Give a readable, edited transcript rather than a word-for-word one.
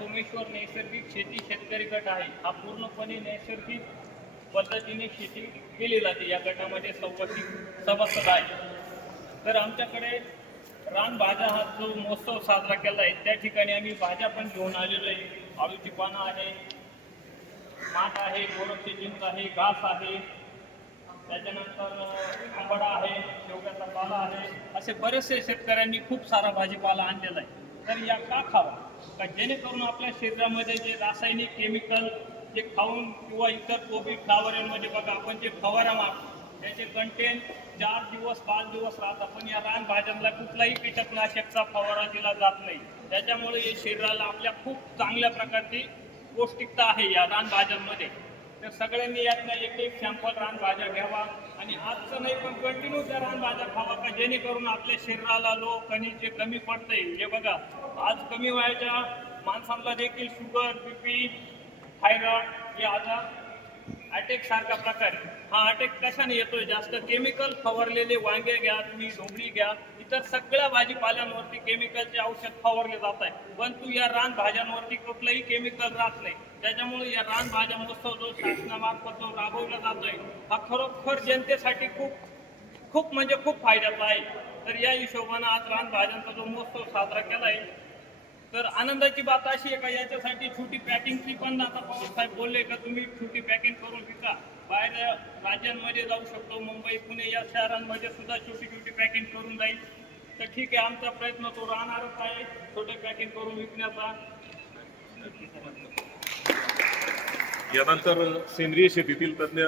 सोमेश्वर नैसर्गिक शेती शेतकरी गट आहे. हा पूर्णपणे नैसर्गिक पद्धतीने शेती केली जाते. या गटामध्ये सभासद आहे. तर आमच्याकडे रानभाज्या हा जो महोत्सव साजरा केला आहे, त्या ठिकाणी आम्ही भाज्या पण घेऊन आलेलो आहे. आळूची पानं आहे, माठ आहे, गोरखची चिंच आहे, घास आहे, त्याच्यानंतर आंबडा आहे, शेवग्याचा पाला आहे. असे बरेचसे शेतकऱ्यांनी खूप सारा भाजीपाला आणलेला आहे. तर या का खावा, का जेणेकरून आपल्या शरीरामध्ये जे रासायनिक केमिकल जे खाऊन किंवा इतर कोबी फ्लावरांमध्ये बघा आपण जे फवारा मारतो त्याचे कंटेंट 4 दिवस 5 दिवस राहतात, पण या रानभाज्यांना कुठलाही कीटकनाशकचा फवारा दिला जात नाही. त्याच्यामुळे शरीराला आपल्या खूप चांगल्या प्रकारची पौष्टिकता आहे या रानभाज्यांमध्ये. तर सगळ्यांनी यातनं एक सॅम्पल रानभाज्या घ्यावा आणि आजचं नाही पण कंटिन्यू त्या रानभाज्या खावा, का जेणेकरून आपल्या शरीराला खनिज जे कमी पडतंय. हे बघा, आज कमी वयाच्या माणसांना देखील शुगर, बीपी, थायरॉइड हे आजार अटॅक सारखा प्रकार आहे. हा अटॅक कशाने येतोय? जास्त केमिकल फवारलेले वांगे घ्या, तुम्ही ढोबळी घ्या, इतर सगळ्या भाजीपाल्यांवरती केमिकलचे औषध फवारले जात आहे, पण या रानभाज्यांवरती कुठलंही केमिकल राहत नाही. त्याच्यामुळे या रानभाज्या महोत्सव जो शासनामार्फत जो राबवला जातोय, हा खरोखर जनतेसाठी खूप म्हणजे खूप फायद्याचा आहे. तर या हिशोबानं आज रानभाज्यांचा जो महोत्सव साजरा केला आहे, तर आनंदाची बात अशी आहे का याच्यासाठी छोटी पॅकिंगची पण आता पवार साहेब बोलले का तुम्ही छोटी पॅकिंग करून विका. बाहेर राज्यांमध्ये जाऊ शकतो, मुंबई, पुणे या शहरांमध्ये सुद्धा छोटी छोटी पॅकिंग करून जाईल. तर ठीक आहे, आमचा प्रयत्न तो राहणारच आहे छोटे पॅकिंग करून विकण्याचा. यानंतर सेंद्रिय शेतीतील तज्ञ